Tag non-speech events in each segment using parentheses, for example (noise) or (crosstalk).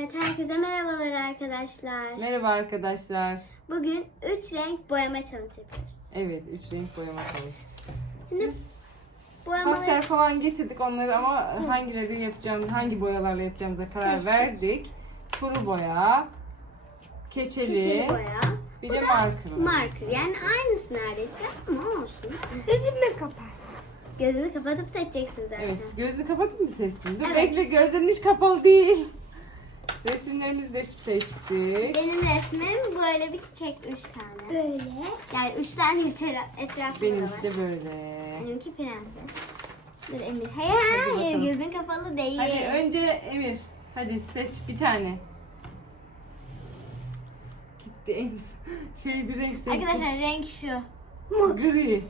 Evet, herkese merhabalar arkadaşlar. Merhaba arkadaşlar. Bugün 3 renk boyama challenge yapıyoruz. Evet, üç renk boyama çalış. Şimdi boyamaları... Pastel falan getirdik onları ama hangileri yapacağım, hangi boyalarla yapacağımıza karar Seçtik. verdik. Kuru boya, keçeli, Keçeli boya. bir Bu de da marker. var. Marker. Yani aynısı neredeyse ama olsun. Gözümü kapat. Gözünü kapatıp seçeceksin zaten. Evet, gözünü kapatıp mı seçtin? Dur Evet. bekle, gözlerin hiç kapalı değil. Resimlerimizi de seçtik. Benim resmim böyle bir çiçek 3 tane. Böyle. Yani 3 tane etraf, etrafında var. Benimki de böyle. Benimki prenses. Dur Emir. Hayır Hadi hayır bakalım. gözün kapalı değil. Hadi önce Emir, hadi seç bir tane. Gitti en (laughs) şey bir renk seçti. Arkadaşlar renk şu. Gri.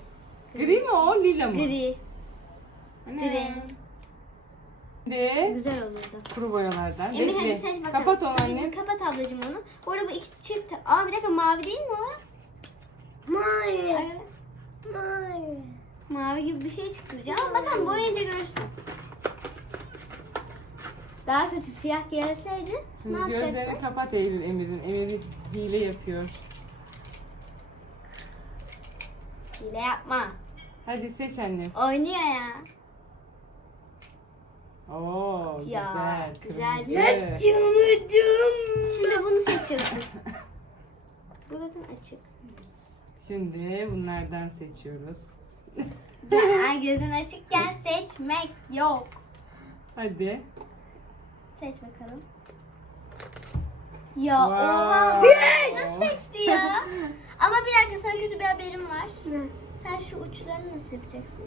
Gri mi o, lila mı? Gri. Ana. Gri. De Güzel olurdu. kuru boyalardan. Emir Bekle. hadi seç bakalım. Kapat onu anne. Kapat ablacığım onu. Bu arada bu iki çift. Aa bir dakika mavi değil mi o? Mavi. Mavi. Mavi gibi bir şey çıktı. Ama bakalım boyayınca görürsün. Daha kötü siyah gelseydi ne Şimdi gözlerini kapat Eylül Emir'in. Emir'i hile yapıyor. Hile yapma. Hadi seç anne. Oynuyor ya. Oo Ya, güzel. güzel. kırmızı. Şimdi bunu seçiyorsun. Bu zaten açık. Şimdi bunlardan seçiyoruz. Ya, gözün açıkken seçmek yok. Hadi. Seç bakalım. Ya Wow. oha. Nasıl seçti ya? (laughs) Ama bir dakika sana kötü bir haberim var. Sen şu uçlarını nasıl yapacaksın?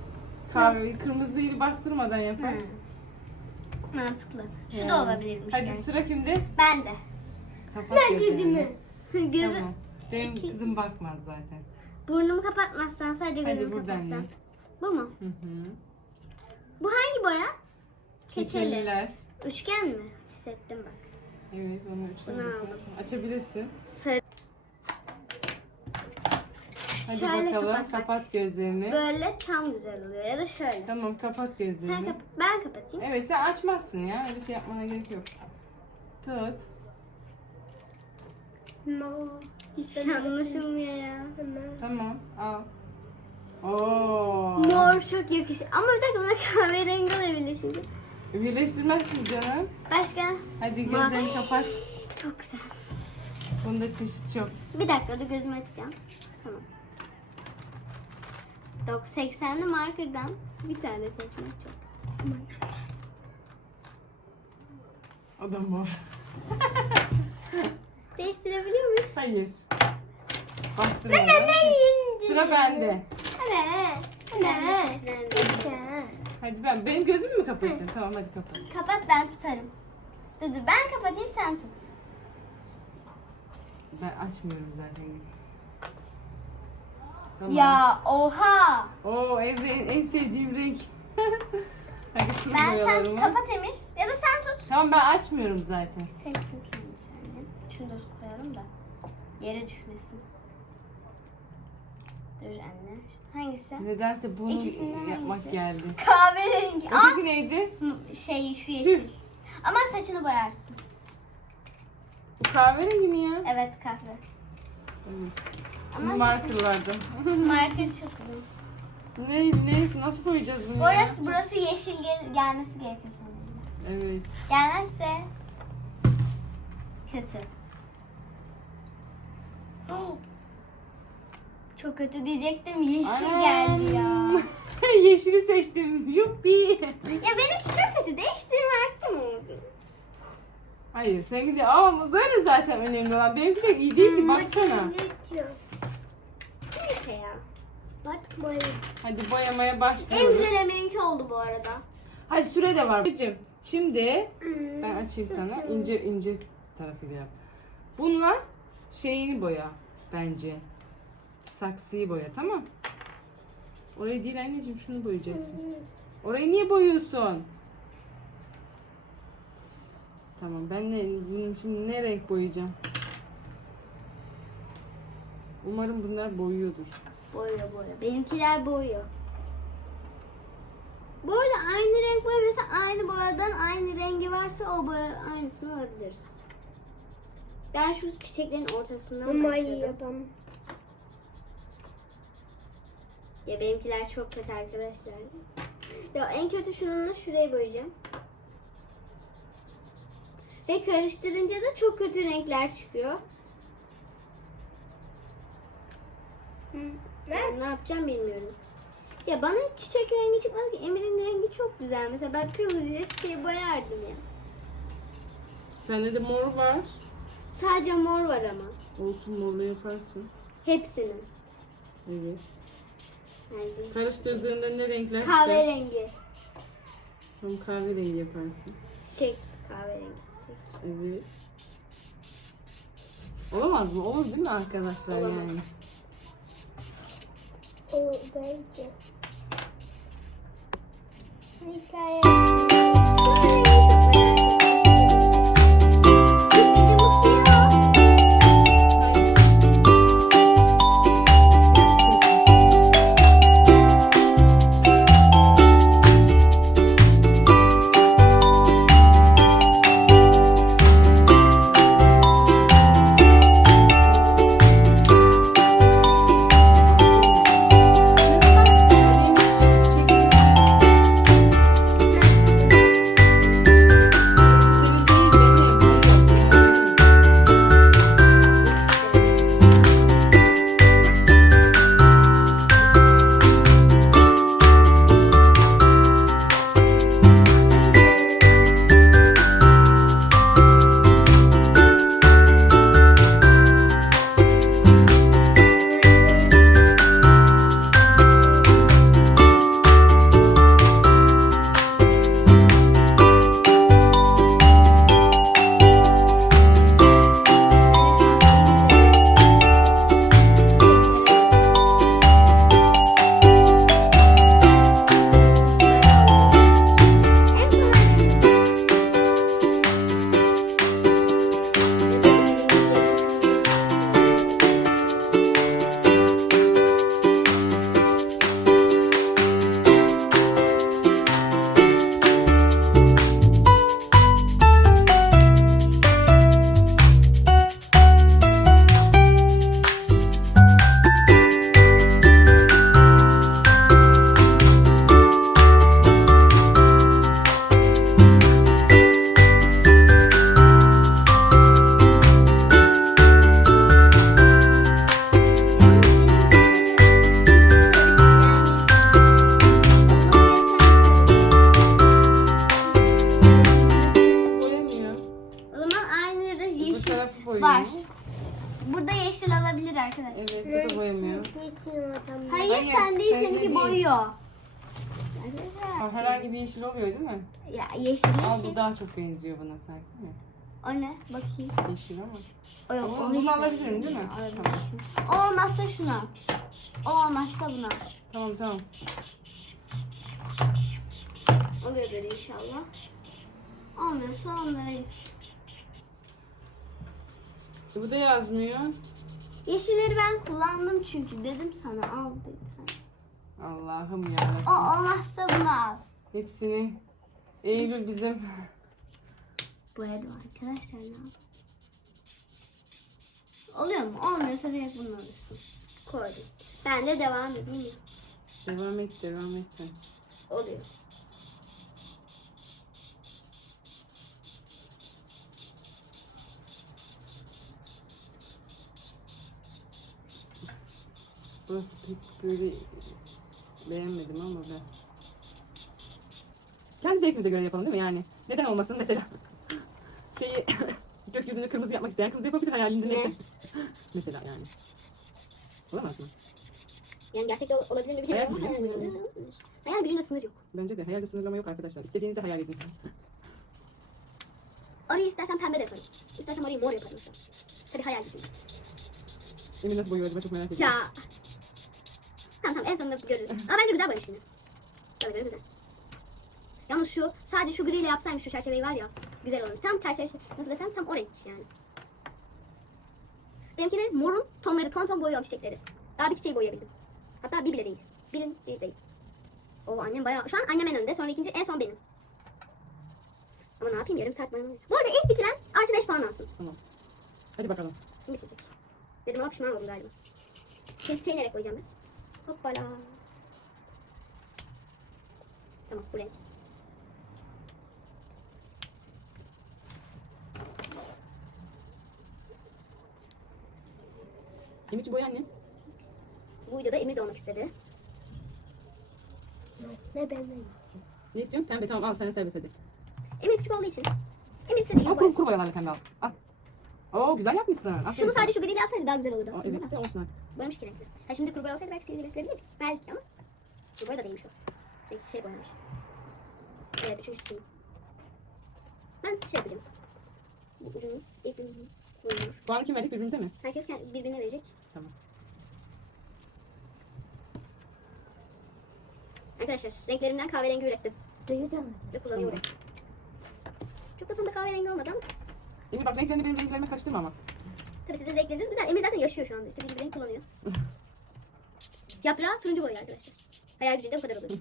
Kahve kırmızıyı bastırmadan yapar. Mantıklı. Şu Yani. da olabilirmiş Hadi sıra kimde? Ben de. Kapat gözlerini. Gözü... Tamam. Benim kızım bakmaz zaten. Burnumu kapatmazsan sadece Hadi gözümü buradan kapatsan. yap. Bu mu? Hı hı. Bu hangi boya? Keçeli. Keçeliler. Üçgen mi? Hissettim bak. Evet onu üçten Bunu aldım. Açabilirsin. Sarı. Hadi Şöyle bakalım. kapat Kapat, gözlerini. Böyle tam güzel oluyor. Ya da şöyle. Tamam kapat gözlerini. Sen kap ben kapatayım. Evet sen açmazsın ya. Öyle şey yapmana gerek yok. Tut. No. Hiçbir şey anlaşılmıyor ya. Tamam al. Oo. Mor çok yakışır. Ama bir dakika buna kahverengi olabilir şimdi. Birleştirmezsin canım. Başka? Hadi gözlerini kapat. Çok güzel. Bunda çeşit çok. Bir dakika dur gözümü açacağım. Tamam. 80'li markerdan bir tane seçmek çok. O da mor. Değiştirebiliyor muyuz? Hayır. Bastırma. Sıra bende. Evet. Evet. Hadi ben. Benim gözümü mü kapatacaksın? Tamam hadi kapat. Kapat ben tutarım. Dur dur ben kapatayım sen tut. Ben açmıyorum zaten. Tamam. Ya oha. Oo en, en sevdiğim renk. (laughs) hadi Ben sen boyalarımı. kapat Emir. Ya da sen tut. Tamam ben açmıyorum zaten. Kendisi annem. Şunu da koyalım da yere düşmesin. Dur anne. Hangisi? Nedense bunu İkisinden yapmak hangisi? geldi. Kahverengi. Aa, Öteki neydi? şey şu yeşil. Ama saçını boyarsın. Bu kahverengi mi ya? Evet kahve. Evet. Ama Şimdi (laughs) marker çok uzun. ne, ne, nasıl koyacağız bunu? Burası, burası yeşil gel- gelmesi gerekiyor sanırım. Evet. Gelmezse kötü. (gasps) Çok kötü diyecektim. Yeşil Anam. geldi ya. (laughs) Yeşili seçtim. Yuppi. Ya benimki çok kötü. Değiştirme hakkım oldu. Hayır seninki de ama böyle zaten önemli olan. Benimki de iyi değil ki baksana. Neyse ya. Bak boya. Hadi boyamaya En başlıyoruz. güzel eminki oldu bu arada. Hadi süre de var. Babacığım, Şimdi ben açayım sana. ince ince tarafıyla yap. Bununla şeyini boya bence. Saksıyı boya tamam. Orayı değil anneciğim şunu boyayacaksın. Orayı niye boyuyorsun? Tamam ben ne şimdi ne renk boyayacağım? Umarım bunlar boyuyordur. Boya boya. Benimkiler boyuyor. Bu arada aynı renk boya mesela aynı boyadan aynı rengi varsa o boya aynısını alabiliriz. Ben şu çiçeklerin ortasından başladım. Ya benimkiler çok kötü arkadaşlar. Ya en kötü şununla şuraya boyayacağım. Ve karıştırınca da çok kötü renkler çıkıyor. Ben ne yapacağım bilmiyorum. Ya bana hiç çiçek rengi çıkmadı ki. Emir'in rengi çok güzel. Mesela ben kırmızıya şey boyardım ya. Sende de mor var. Sadece mor var ama. Olsun morlu yaparsın. Hepsinin. Evet. Yani Karıştırdığında ne renkler çıkar? kahverengi. Tam kahverengi yaparsın. Şey kahverengi. Şey. Evet. Olamaz mı? Olur değil mi arkadaşlar Olamaz. yani? O belki. Yeşil oluyor değil mi? Ya yeşil yeşil. bu daha çok benziyor bana sanki değil mi? O ne? Bakayım. Yeşil ama. O yok. Bunu- onu bunu hiç alabilirim, beğenmedim. değil mi? Alabilirsin. O olmazsa. O olmazsa bunu al. Tamam tamam. Oluyor böyle inşallah. Olmuyorsa onlara git. Bu da yazmıyor. Yeşilleri ben kullandım çünkü dedim sana al bir tane. Allah'ım O ya. olmazsa bunu al. Hepsini Eylül bizim. Boyadım arkadaşlar ne yapayım? Oluyor mu? Olmuyorsa direkt bunu alırsın. Koydum. Ben de devam edeyim mi? Devam et devam et sen. Oluyor. Burası pek böyle beğenmedim ama ben. Kendi zevkimize göre yapalım değil mi yani? Neden olmasın mesela? (laughs) Şeyi (laughs) gökyüzünü kırmızı yapmak isteyen kırmızı yapabilir hayalinde Ne? neyse. (laughs) mesela yani. Olamaz mı? Yani gerçekten ol- olabilir mi bilmiyorum ama Hayal hayal gücü. Hayal gücünde sınır yok. Bence de hayalde sınırlama yok arkadaşlar. İstediğinizi hayal edin. Orayı istersen pembe de yaparım. İstersen orayı mor yaparım. mesela. Tabii hayal gücünde. Emin nasıl boyuyor acaba çok merak ediyorum. Ya. Tamam tamam en sonunda görürüz. Ama bence güzel boyamış şimdi. Tabii tabii güzel. Yalnız şu sadece şu griyle yapsaymış şu çerçeveyi var ya güzel olur. Tam çerçeve nasıl desem tam o renkmiş yani. Benimkileri morun tonları ton ton boyuyorum çiçekleri. Daha bir çiçeği boyayabildim. Hatta bir bile değil. Birin bir değil. O annem bayağı. Şu an annem en önde. Sonra ikinci en son benim. Ama ne yapayım yarım saat boyunca. Bu arada ilk bitiren artı 5 puan alsın. Tamam. Hadi bakalım. Kim bitirecek? Dedim ama pişman oldum galiba. Şimdi çeyrek koyacağım ben. Hoppala. Tamam bu renk. İçin boya annem? Bu videoda Emir de olmak istedi. Ne ben ne? Ne istiyorsun? Pembe tamam al sana serbest hadi. Emir küçük olduğu için. Emir istediği gibi Al kuru, boyasın. kuru boyalarla pembe al. Al. Oo güzel yapmışsın. Aferin Şunu sana. sadece şu griyle yapsaydı daha güzel olurdu. Aa, evet de olsun artık. Boyamış ki renkli. Ha şimdi kuru boya olsaydı belki sihirli gösterebilirdik. Belki ama. Kuru boya da değilmiş o. Renk şey boyamış. Evet üçüncüsü. Ben şey yapacağım. Bu ucunu ilk ucunu koyuyorum. Puanı kim verdik birbirimize mi? Herkes kendi birbirine verecek. Tamam. Arkadaşlar renklerimden kahverengi ürettim. Duydun mu? Ve kullanıyorum. Çok da da kahverengi olmadı ama. Emir bak renklerini benim renklerime karıştırma ama. Tabii sizin renkleriniz güzel. Emir zaten yaşıyor şu anda. İstediği bir renk kullanıyor. (laughs) Yaprağı turuncu boyuyor arkadaşlar. Hayal gücünde bu kadar olur. (laughs)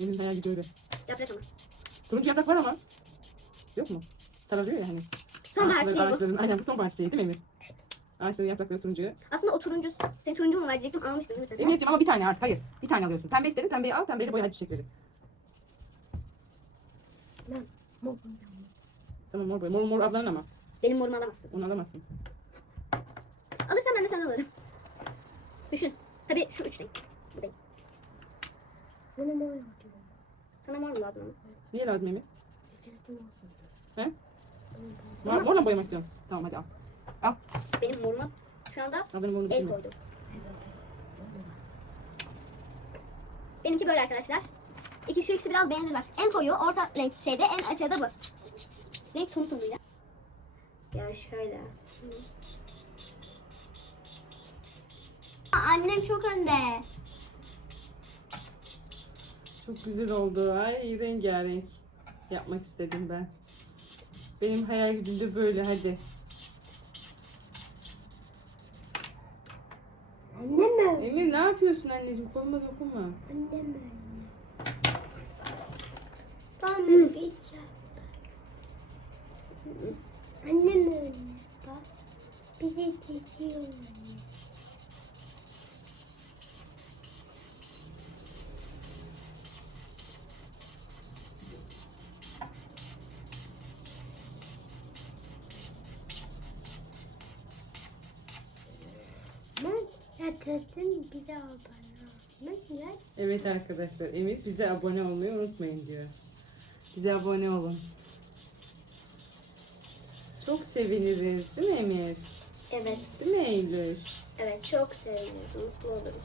Benim hayal gücü öyle. Yaprak ama. Turuncu yaprak var ama. Yok mu? Sararıyor ya hani. Son Ağaçların- her şey bu. Aynen bu son bahçe değil mi Emir? Ağaçların yaprakları turuncu. Aslında o turuncu, sen turuncu mu var diyecektim almıştım değil mi ama bir tane artık. Hayır. Bir tane alıyorsun. Pembe istedin. Pembeyi al. Pembeyle boya hadi çiçek verin. Ben Tamam mor boya. Mor mor ablanın ama. Benim morumu alamazsın. Onu alamazsın. Alırsan ben de senden alırım. Düşün. Tabii şu üç renk. Bu değil. Bunu mu yapıyorum? Sana mor mu lazım? Niye lazım Emir? He? Mor, morla mı boyamak istiyorum. Tamam hadi al. Benim moruma şu anda morunu el koydum. Benimki böyle arkadaşlar. İki şu ikisi biraz benzer var. En koyu orta renk şeyde en açığı da bu. Renk tunuyla. Ya şöyle. Aa, Annem çok önde. Çok güzel oldu. Ay rengarenk yapmak istedim ben. Benim hayal gücüm de böyle hadi. Annem mi? Emir ne yapıyorsun anneciğim? Koluma dokunma. Annem mi? Ben de geçeceğim. Annem anne? Bak. Bizi çekiyor anne. Yatırdım bir bana. Nasıl ya? Evet arkadaşlar Emir bize abone olmayı unutmayın diyor. Bize abone olun. Çok seviniriz değil mi Emir? Evet. Değil mi Eylül? Evet çok sevinirim. Mutlu olurum.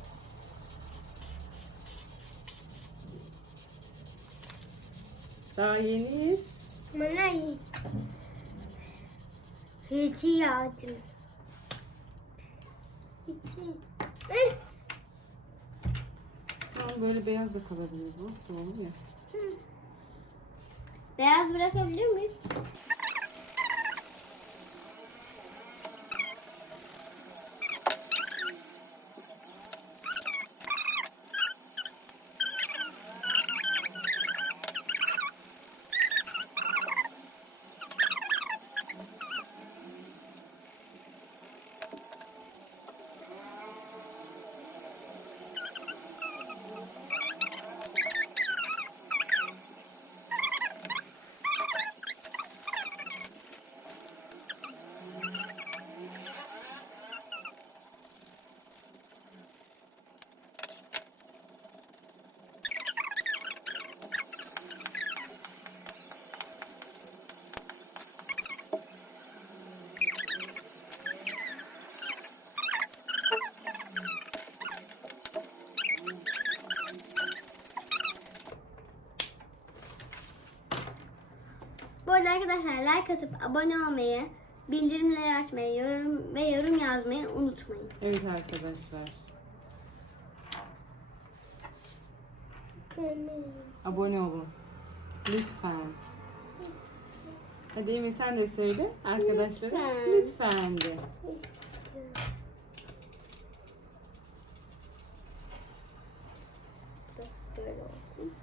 Daha yeniyiz. Bana iyi. Hiç yardım. Tamam böyle beyaz da kalabilir bu. Doğru ya. Beyaz bırakabilir miyiz? Arkadaşlar like atıp abone olmayı, bildirimleri açmayı, yorum ve yorum yazmayı unutmayın. Evet arkadaşlar. Abone olun. Lütfen. Hadi Emir sen de söyle arkadaşlara. Lütfen. Lütfen de. Böyle olsun.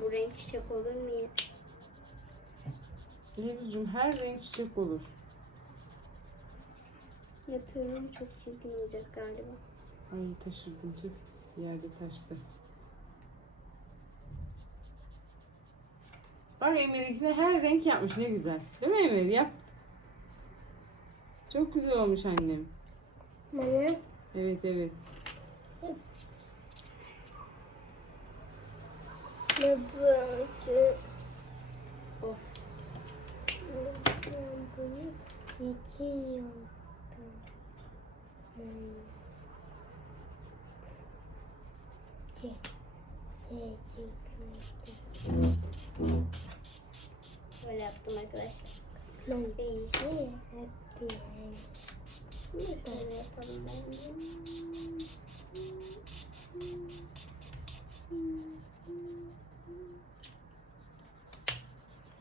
Bu renk çiçek olur mu? Eylül'cüm her renk çiçek olur. Yapıyorum çok çirkin olacak galiba. Ay taşırdım ki yerde taştı. Bak Emir'inkine her renk yapmış ne güzel. Değil mi Emir? Yap. Çok güzel olmuş annem. Bana Evet evet. ne böyle? Of. Ben bunu iki yaptım. İki. Böyle yaptım arkadaşlar. Ben Bir. hep Şöyle yapalım bence.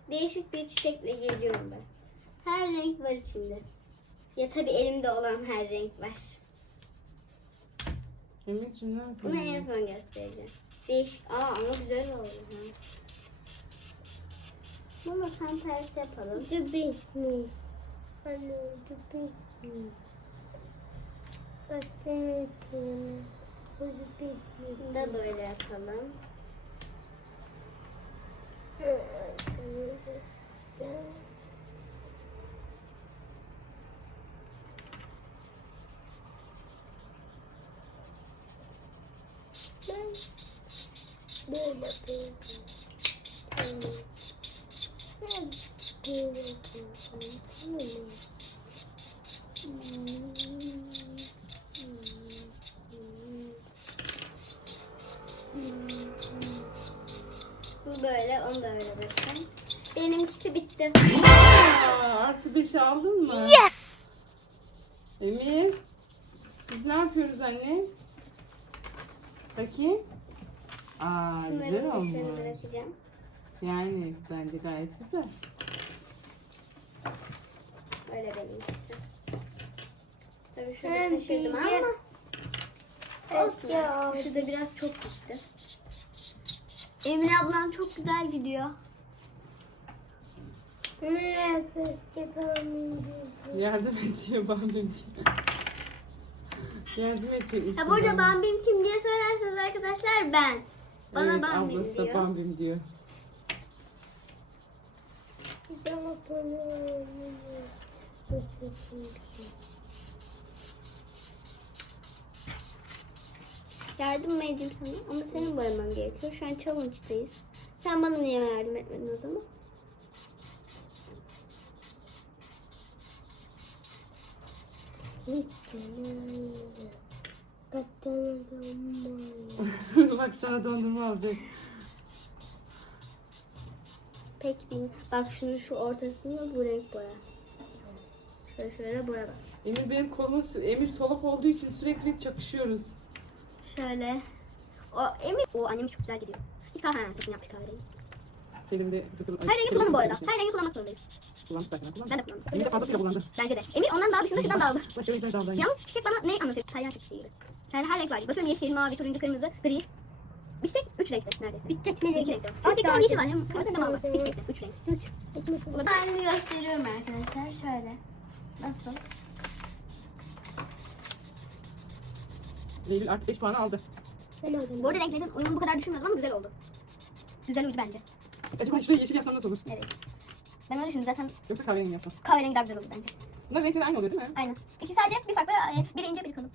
Değişik bir çiçekle geliyorum ben. Her renk var içinde. Ya tabii elimde olan her renk var. Emir'cim ne Bunu en yapıyorsun? son göstereceğim. Değişik. Aa ama güzel oldu. Ha. Bunu tam tersi yapalım. Dubi mi? Anne dubi mi? Bakın. Bu dubi mi? Da böyle yapalım. Ben böyle yapıyorum. Tamam. Ben böyle böyle, onu da öyle bırakın. Benimkisi bitti. Aa, artı beş aldın mı? Yes! Emir. Biz ne yapıyoruz anne? Bakayım. Aa güzel olmuş. bırakacağım. Yani bence gayet güzel. Böyle benimkisi. Tabii taşırdım bir- ama olsun. Ya. artık. Şurada biraz çok gitti. Emine ablam çok güzel gidiyor. Ne yapıyorum? Yardım et diyor Bambim diyor. Yardım edecek Ha burada Bambim kim diye sorarsanız arkadaşlar ben. Bana evet, Bambim ablası da diyor. Bambim diyor. Yardım edeyim sana? Ama senin boyaman gerekiyor. Şu an challenge'dayız. Sen bana niye yardım etmedin o zaman? (laughs) Bak sana dondurma alacak. Pek bin. Bak şunu şu ortasını bu renk boya. Şöyle şöyle boya bak. Emir benim kolumu sü- Emir solak olduğu için sürekli çakışıyoruz. Şöyle. O Emir. O annem çok güzel gidiyor. Biz kahve saçını yapmış kahverengi. Elimde tutup... Her rengi kullanın bu arada. Her rengi kullanmak zorundayız. Kullandık zaten. Kullandık. Ben de kullandım. Emir de fazlasıyla kullandı. Bence de. Emir ondan daha dışında şuradan da aldı. Başka bir tane daha aldı. Yalnız çiçek bana ne anlatıyor? Palyaço çiçeği gibi. Yani her renk var. Bakıyorum yeşil, mavi, turuncu, kırmızı, gri. Bir çiçek üç renkte neredeyse. Bir tek bir renkte. Ama çiçekte hem yeşil var hem kırmızı hem mavi. Bir çiçekte üç renk. Ben gösteriyorum arkadaşlar. Şöyle. Nasıl? Eylül artık 5 puanı aldı. Bu arada renklerin uyumu bu kadar düşünmüyordum ama güzel oldu. Güzel uydu bence. Acaba şurayı yeşil yapsam nasıl olur? Evet. Ben öyle düşündüm zaten Yoksa kahverengi yapsam. kahverengi daha güzel oldu bence. Bunlar renkleri aynı oluyor değil mi? Aynen. İki sadece bir fark var. Ee, Biri ince biri kalın.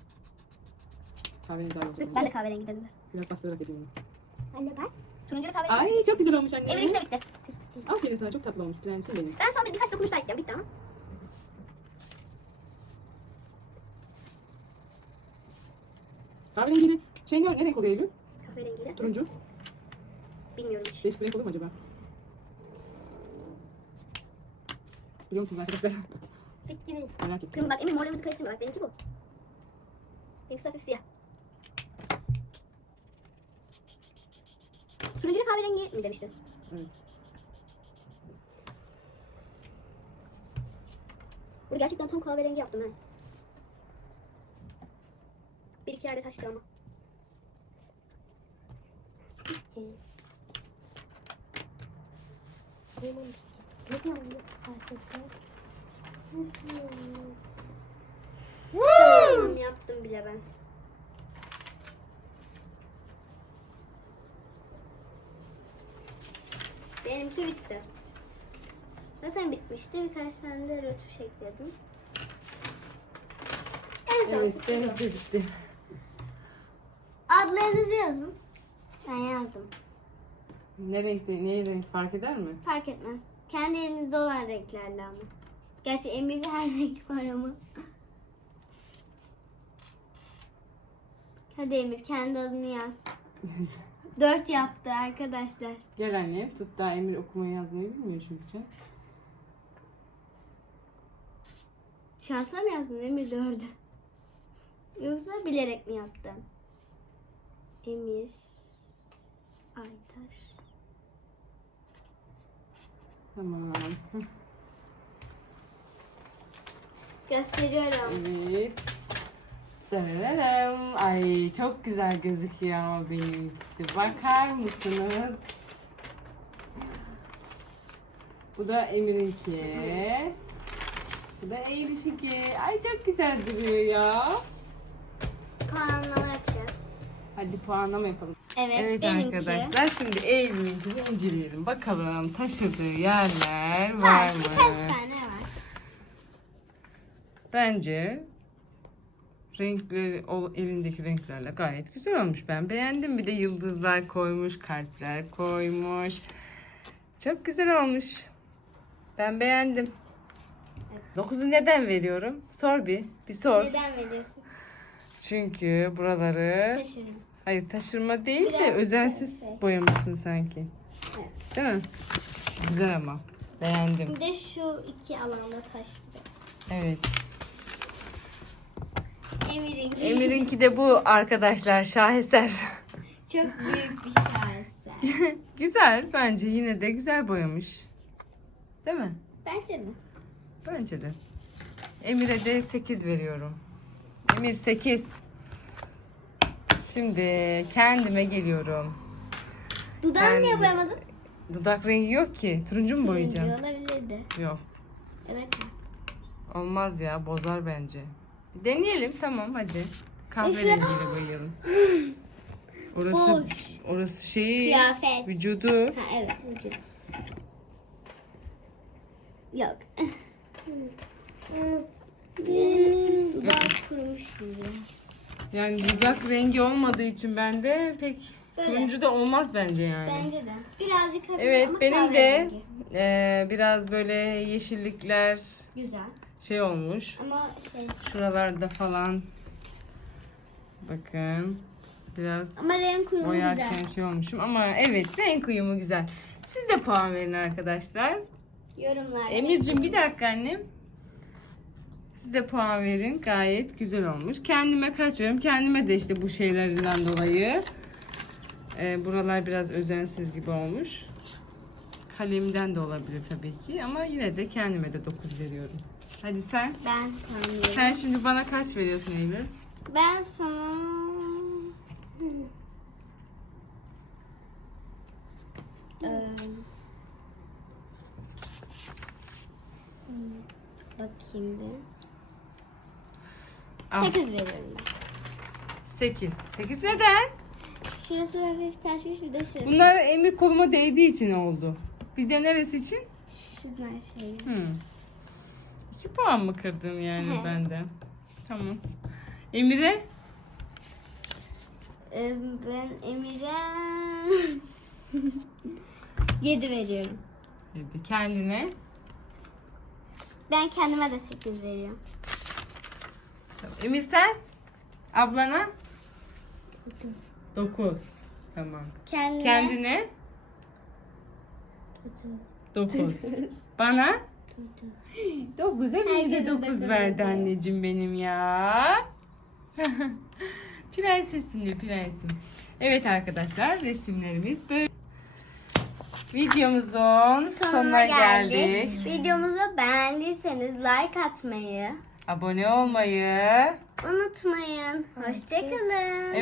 Kahverengi daha olacak. Ben de kahverengi dedim. Biraz bastırarak edeyim. Anne bak. Turuncu ve kahverengi. Ay çok güzel olmuş anne. Evininki de bitti. Aferin sana çok tatlı olmuş. Prensesim benim. Ben son bir birkaç dokunuş daha isteyeceğim. Bitti ama. Kahverengiyle şey ne, ne renk oluyor Eylül? Kahverengiyle. Turuncu. Bilmiyorum hiç. Değişik bir renk olur mu acaba? Biliyor musunuz arkadaşlar? Bitti mi? Merak ettim. Kırmızı bak Emin morlarımızı karıştırma bak benimki bu. Benimki hafif siyah. Turuncu ve kahverengi mi demiştin? Evet. Bunu gerçekten tam kahverengi yaptım ha. Bir iki yerde taştı ama. Tamam, yaptım bile ben. Benimki bitti. Zaten bitmişti. Birkaç tane de rötuş ekledim. En son Evet benim bitti. Adlarınızı yazın. Ben yazdım. Ne renk, ne renk fark eder mi? Fark etmez. Kendi elinizde olan renklerle ama. Gerçi Emir'de her (laughs) renk var ama. Hadi Emir kendi adını yaz. (laughs) Dört yaptı arkadaşlar. Gel anne tut daha Emir okumayı yazmayı bilmiyor çünkü. Şansa mı yaptın Emir dördü? Yoksa bilerek mi yaptın? Emir Aytaş. Tamam. Gösteriyorum. Evet. Darararım. Ay çok güzel gözüküyor ama benimkisi. Bakar mısınız? Bu da Emir'inki. Bu da Eylül'ünki. Ay çok güzel duruyor ya. Yapacağız. Hadi puanlama yapalım. Evet, Evet benimki. arkadaşlar şimdi Eylül'ünkini inceleyelim. Bakalım taşıdığı yerler var Var, mı? birkaç tane var. Bence renkleri, o elindeki renklerle gayet güzel olmuş. Ben beğendim. Bir de yıldızlar koymuş, kalpler koymuş. Çok güzel olmuş. Ben beğendim. Dokuzu neden veriyorum? Sor bir. Bir sor. Neden veriyorsun? Çünkü buraları Şaşırın. Hayır taşırma değil de özensiz şey. boyamışsın sanki. Evet. Değil mi? Güzel ama. Beğendim. Bir de şu iki alanda taştıracağız. Evet. Emir'in Emir'inki de bu arkadaşlar şaheser. (laughs) çok büyük bir şaheser. (laughs) güzel bence yine de güzel boyamış. Değil mi? Bence de. Bence de. Emir'e de 8 veriyorum. Emir 8. Şimdi kendime geliyorum. Dudağını Ben niye boyamadın? Dudak rengi yok ki. Turuncu mu boyayacağım? Turuncu olabilirdi. Yok. Evet. Olmaz ya bozar bence. Deneyelim tamam hadi. Kahverengiyle boyayalım. (gasps) Orası Boş. orası şeyi Kıyafet. vücudu. Ha evet. Vücut. Yok. Dudak kurumuş gibi. Yani dudak rengi olmadığı için bende pek Böyle. turuncu da olmaz bence yani. Bence de. Birazcık hafif Evet ama benim de kahverengi. e, biraz böyle yeşillikler Güzel. şey olmuş. Ama şey. Şuralarda falan bakın biraz Ama renk uyumu boyarken güzel. şey olmuşum ama evet renk uyumu güzel. Siz de puan verin arkadaşlar. Yorumlarda. Emir'cim bir dakika annem. Siz de puan verin. Gayet güzel olmuş. Kendime kaç veriyorum? Kendime de işte bu şeylerden dolayı. e, buralar biraz özensiz gibi olmuş. Kalemden de olabilir tabii ki. Ama yine de kendime de 9 veriyorum. Hadi sen. Ben tanıyorum. Sen şimdi bana kaç veriyorsun Eylül? Ben sana... (laughs) Ee, Bakayım bir. Al. 8 veriyorum ben. 8. 8 neden? Şurası hafif taşmış bir de şurası. Bunlar Emir koluma değdiği için oldu. Bir de neresi için? Şunlar şey. Hmm. 2 puan mı kırdın yani He. benden? Tamam. Emir'e? Ee, ben Emir'e (laughs) 7 veriyorum. Dedi. Kendine? Ben kendime de 8 veriyorum. Tamam. Emir sen? Ablana? 9. Tamam. Kendine, Kendine? 9. Bana? 9. Hepimize Herkese 9 dokuz verdi verdi. anneciğim benim ya. (laughs) Prensesim diyor prensim. Evet arkadaşlar resimlerimiz böyle. Videomuzun sonuna, geldik. Videomuzu beğendiyseniz like atmayı Abone olmayı. unutmayın. Hoşçakalın.